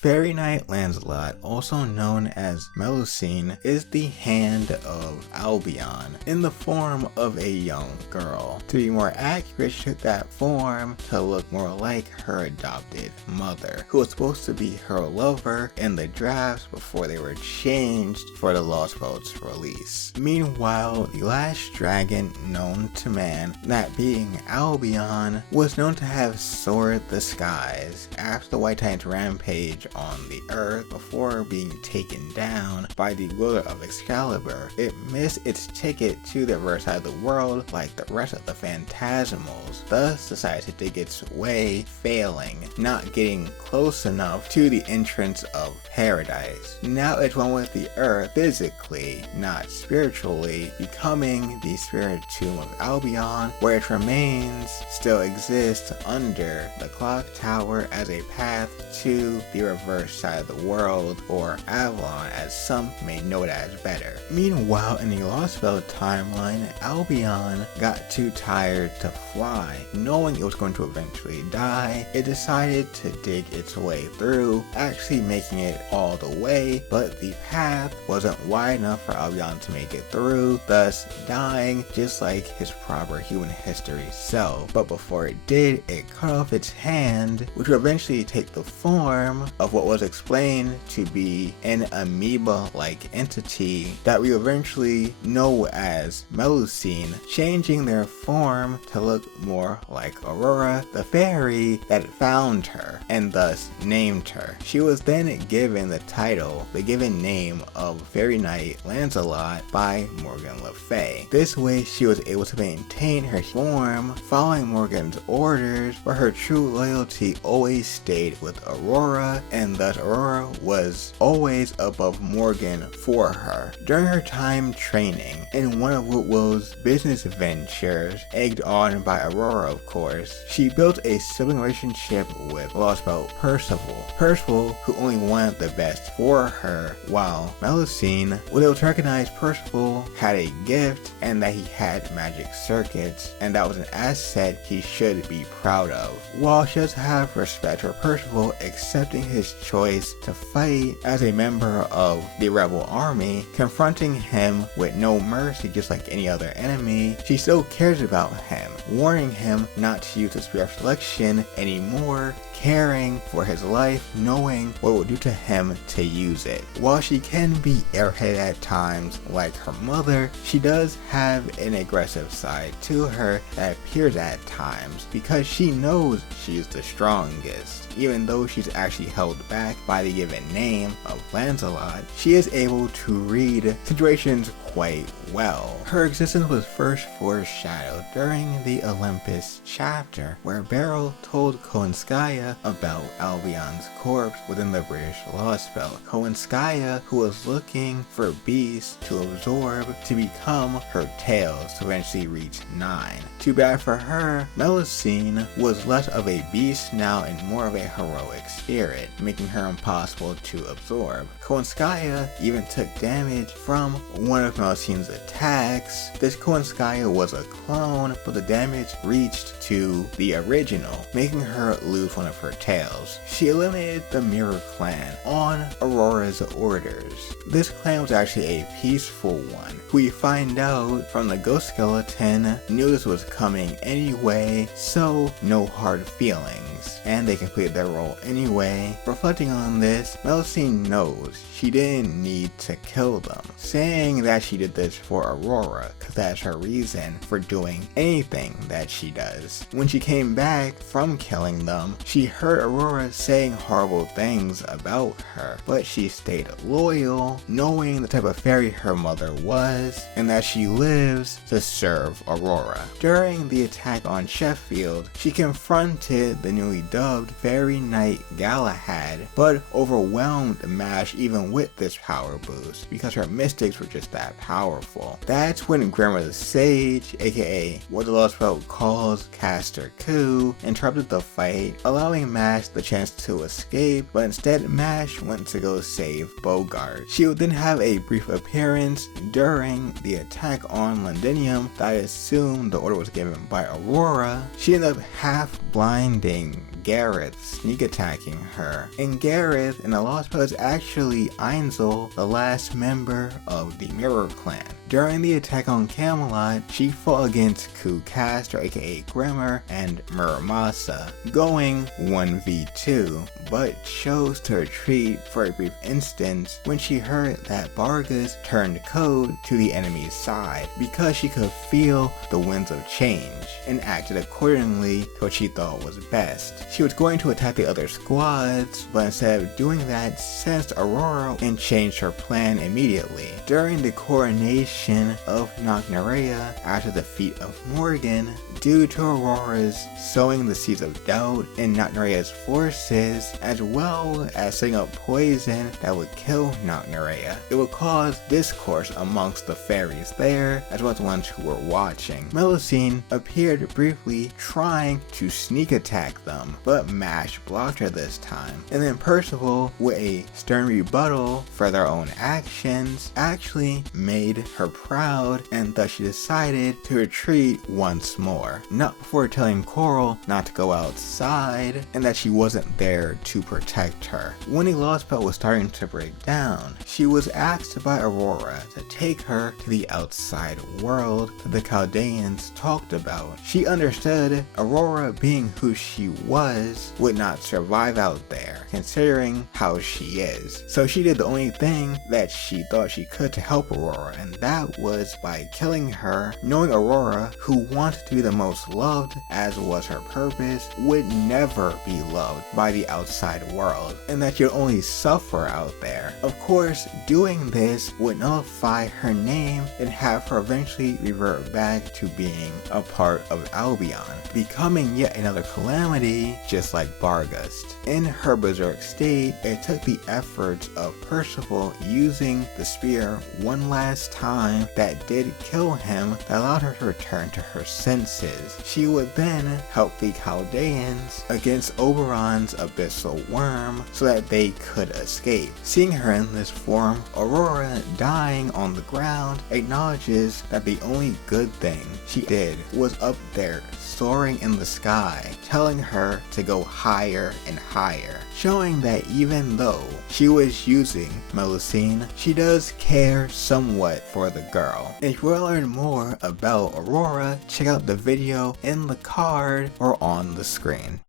Fairy Knight Lancelot, also known as Melusine, is the hand of Albion in the form of a young girl. To be more accurate, she took that form to look more like her adopted mother, who was supposed to be her lover in the drafts before they were changed for the Lostbelt's release. Meanwhile, the last dragon known to man, that being Albion, was known to have soared the skies after the White Titans rampage on the earth before being taken down by the wielder of Excalibur. It missed its ticket to the reverse side of the world like the rest of the Phantasmals, thus decided to dig its way, failing, not getting close enough to the entrance of paradise. Now it's one with the earth physically, not spiritually, becoming the spirit tomb of Albion, where its remains still exist under the clock tower as a path to the reverse side of the world, or Avalon as some may know it as better. Meanwhile, in the Lostbelt timeline, Albion got too tired to fly. Knowing it was going to eventually die, it decided to dig its way through, actually making it all the way, but the path wasn't wide enough for Albion to make it through, thus dying just like his proper human history self. But before it did, it cut off its hand, which would eventually take the form of what was explained to be an amoeba-like entity that we eventually know as Melusine, changing their form to look more like Aurora, the fairy that found her and thus named her. She was then given the given name of Fairy Knight Lancelot by Morgan Le Fay. This way she was able to maintain her form, following Morgan's orders, but her true loyalty always stayed with Aurora, and thus Aurora was always above Morgan for her. During her time training in one of Woodwill's business ventures, egged on by Aurora of course, she built a sibling relationship with Lostbelt Percival, who only wanted the best for her, while Melusine was able to recognize Percival had a gift and that he had magic circuits, and that was an asset he should be proud of. While she does have respect for Percival accepting his choice to fight as a member of the rebel army, confronting him with no mercy just like any other enemy, she still cares about him, warning him not to use the Spear of Selection anymore, caring for his life, knowing what it will do to him to use it. While she can be airheaded at times like her mother, she does have an aggressive side to her that appears at times because she knows she's the strongest. Even though she's actually held back by the given name of Lancelot, she is able to read situations quite well. Her existence was first foreshadowed during the Olympus chapter, where Beryl told Koenskaya about Albion's corpse within the British Lostbelt. Koenskaya, who was looking for beasts to absorb to become her tails to eventually reach 9. Too bad for her, Melusine was less of a beast now and more of a heroic spirit, making her impossible to absorb. Koenskaya even took damage from one of Melusine's attacks. This Koenskaya was a clone, but the damage reached to the original, making her lose one of her tails. She eliminated the Mirror Clan on Aurora's orders. This clan was actually a peaceful one, who we find out from the Ghost Skeleton knew this was coming anyway, so no hard feelings, and they completed their role anyway. Reflecting on this, Melusine knows she didn't need to kill them, saying that she did this for Aurora because that's her reason for doing anything that she does. When she came back from killing them, she heard Aurora saying horrible things about her, but she stayed loyal, knowing the type of fairy her mother was, and that she lives to serve Aurora. During the attack on Sheffield, she confronted the newly dubbed Fairy Knight Galahad, but overwhelmed Mash even with this power boost because her mystics were just that powerful. That's when Grimmer the Sage, aka what the Lostbelt calls Caster Coup, interrupted the fight, allowing Mash the chance to escape, but instead Mash went to go save Bogart. She would then have a brief appearance during the attack on Londinum that I assume the order was given by Aurora. She ended up half blinding Gareth sneak attacking her. And Gareth in the Lostbelt is actually Ainzel, the last member of the Mirror Clan. During the attack on Camalot, she fought against Kucaster aka Grimmer and Muramasa, going 1v2, but chose to retreat for a brief instant when she heard that Vargas turned code to the enemy's side because she could feel the winds of change and acted accordingly to what she thought was best. She was going to attack the other squads, but instead of doing that, sensed Aurora and changed her plan immediately. During the coronation of Knocknerea after the defeat of Morgan, due to Aurora's sowing the seeds of doubt in Knocknerea's forces, as well as setting up poison that would kill Knocknerea, it would cause discourse amongst the fairies there, as well as the ones who were watching. Melusine appeared briefly trying to sneak attack them, but Mash blocked her this time. And then Percival, with a stern rebuttal for their own actions, actually made her proud, and thus she decided to retreat once more. Not before telling Coral not to go outside, and that she wasn't there to protect her. When the Lostbelt was starting to break down, she was asked by Aurora to take her to the outside world that the Chaldeans talked about. She understood Aurora, being who she was, would not survive out there, considering how she is. So she did the only thing that she thought she could to help Aurora, and that was by killing her, knowing Aurora, who wanted to be the most loved, as was her purpose, would never be loved by the outside world, and that she'd only suffer out there. Of course, doing this would nullify her name and have her eventually revert back to being a part of Albion, becoming yet another calamity just like Vargas. In her berserk state, it took the efforts of Percival using the spear one last time that did kill him that allowed her to return to her senses. She would then help the Chaldeans against Oberon's abyssal worm so that they could escape. Seeing her in this form, Aurora, dying on the ground, acknowledges that the only good thing she did was up there soaring in the sky, telling her to go higher and higher, showing that even though she was using Melusine, she does care somewhat for the girl. If you want to learn more about Aurora, check out the video in the card or on the screen.